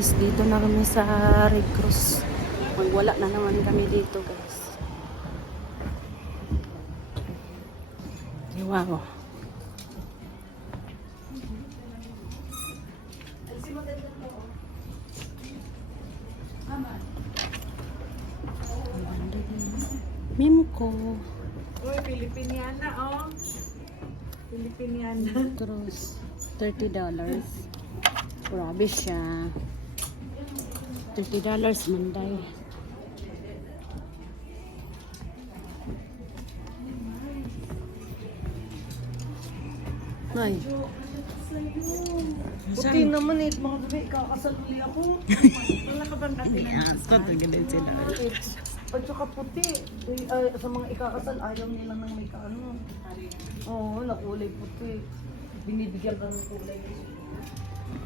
guys, dito na kami sa Red Cross. Magwala na naman kami dito guys. Wow. Mimco. Uy, Pilipiniana, oh. Pilipiniana. Cross. $30. Grabe siya. $30 manday. Ay. Puti naman eh, mga gabi, kakasal uli ako. Wala ka bang dati na nakasal? At saka puti, sa mga ikakasal, ayaw nila ng may kaano. Oo, nakulay puti. Binibigyan ka ng kulay.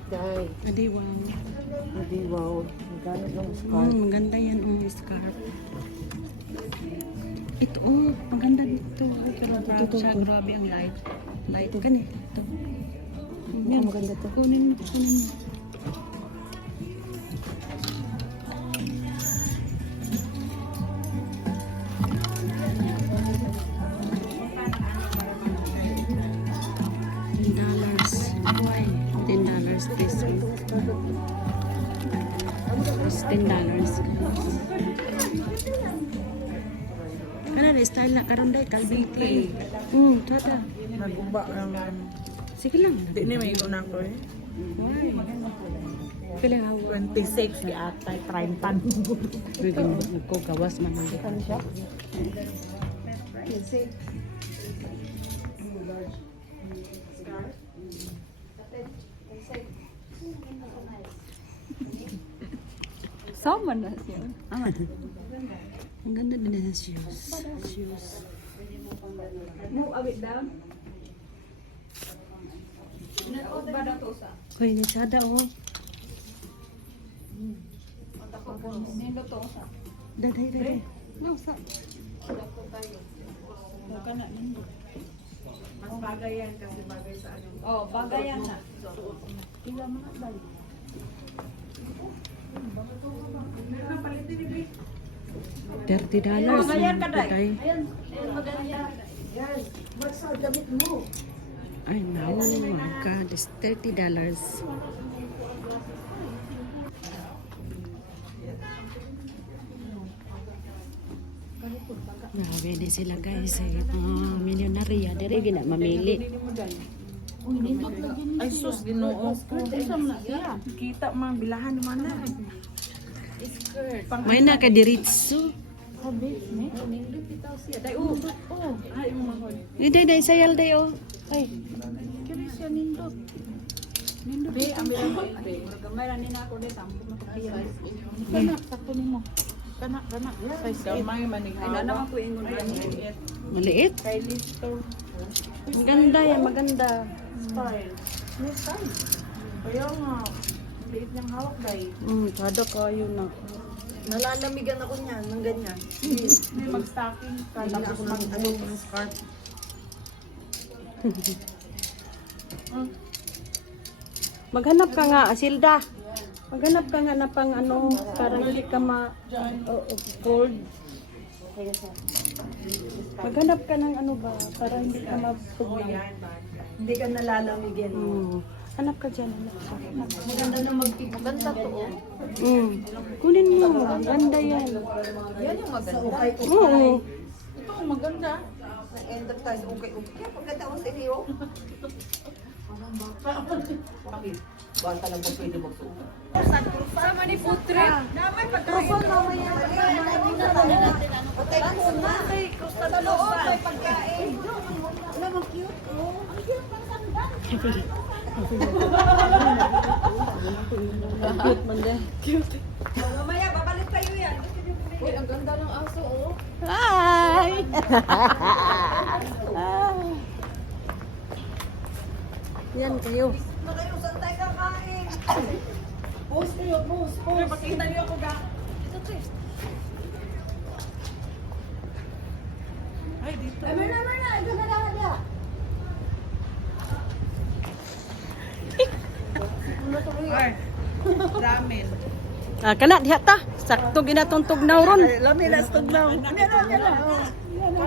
Day. Adi wow. Hindi, wow. Magkano ng scarf? Maganda yan ang scarf. Ito, oh, maganda dito. Pero Ito, siya, ito. grabe ang light. Light ka na ito. Yan, maganda to. Kunin mo, kunin mo. Why? $10 this one. It's $10. Kana na style na karon day Calvin Klein. Tada. Naguba ang... Sige lang. Hindi na may unang ko eh. Why? Pila nga 26 di atay, 30. Pwede mo nagkugawas man ang Ano siya? Sama na siya. Ang ganda din na shoes. Shoes. Move a bit down. Bada to sa. Hoy, nasada oh. Nendo to sa. Daday, daday. No sa. Buka na nendo. Mas bagay yan kasi bagay sa ano. Oh, bagayan na. Ila mo na dali. $30. Magayan ka dai. Daday. Ayan, maganda. Yan, basta damit mo. I know, my God, it's $30. Grabe din sila guys. Milyonarya, diri gina mamili. Uy, nindot na dyan. Ay sus, ginoo ko. Isang na siya. Kita mga bilahan naman na. Skirt. May na ka diritso. Sabi, nindot bitaw siya. Dai, oh. Ay, mahon. Day, sayal day oh. Ay, kaya siya nindot. Nindot. Be, ang bilang ko be. Gamay ra nina ako dito. Kana, sakto nimo. Kana. Gamay maning Ay, nana man ko ingon gani. Maliit. Kay listo. Maganda yan, maganda. Style. May style. Kaya nga, liit niyang hawak dahil. Kada kayo na. Nalalamigan ako niyan, ng ganyan. Hindi mag-stocking ka. Tapos mag-ano ng scarf. Maghanap ka nga, Silda. Maghanap ka nga na pang ano, para hindi ka cold. Maghanap ka ng ano ba, para hindi ka mapuglang. Hindi ka nalalamigin. Hanap ka dyan. Maganda na mag-tip. Maganda to. Kunin mo, maganda yan. Yan yung maganda. Oo. Ito ang maganda. Na-enterprise, okay. Kaya pagkata ko sa hero. Bakit? Bata lang ba pwede magsuot? Sama ni Putre. Naman pagkain. Patay ko na. Sa loob ay pagkain. Wala mang cute. Ang cute pang sandal. Cute man din. Mamaya, babalik tayo yan. Uy, ang ganda ng aso, oh. Hi! Yan kayo. Na kayo, saan tayo kakain? Post kayo, post. Pakita niyo ako ga. Ito, Tre. Ay, dito. Ay, Merna. Ito na lang niya. Ay, Ramen. Kana diha ta. Sakto ginatong tugnaw ron. Lami na stog na.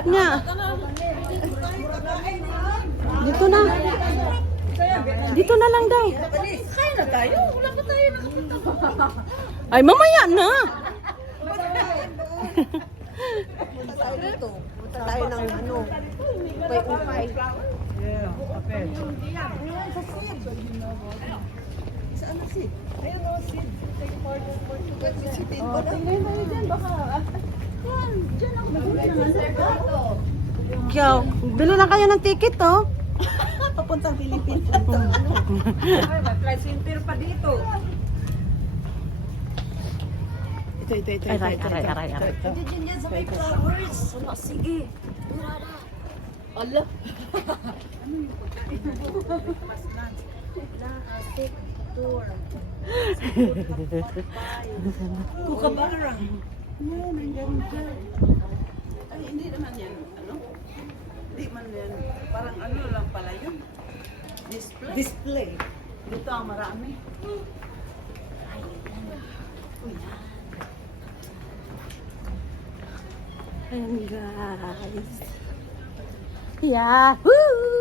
Nya. Dito na. Dito na lang daw. Kaya na tayo. Wala pa tayo nakapunta. Ay, mamaya na. Punta tayo ng ano. Upay-upay. Yeah, okay. Saan na seed? Ayun o, seed. Oh, tingnan tayo dyan. Baka... Yan, dyan ako. Kyaw, bili lang kayo ng ticket, oh. Papuntang Pilipinas. Ay, may flight center pa dito. Ito. Aray. Diyan sa may flowers. Ano, sige. Allah. Plastic tour. Kukabarang. Yan, nandiyan ka. Ay, hindi naman yan, ano? Hindi man yan. Parang ano lang pala yun. Display. Dito ang marami. Ayan, guys. Yahoo!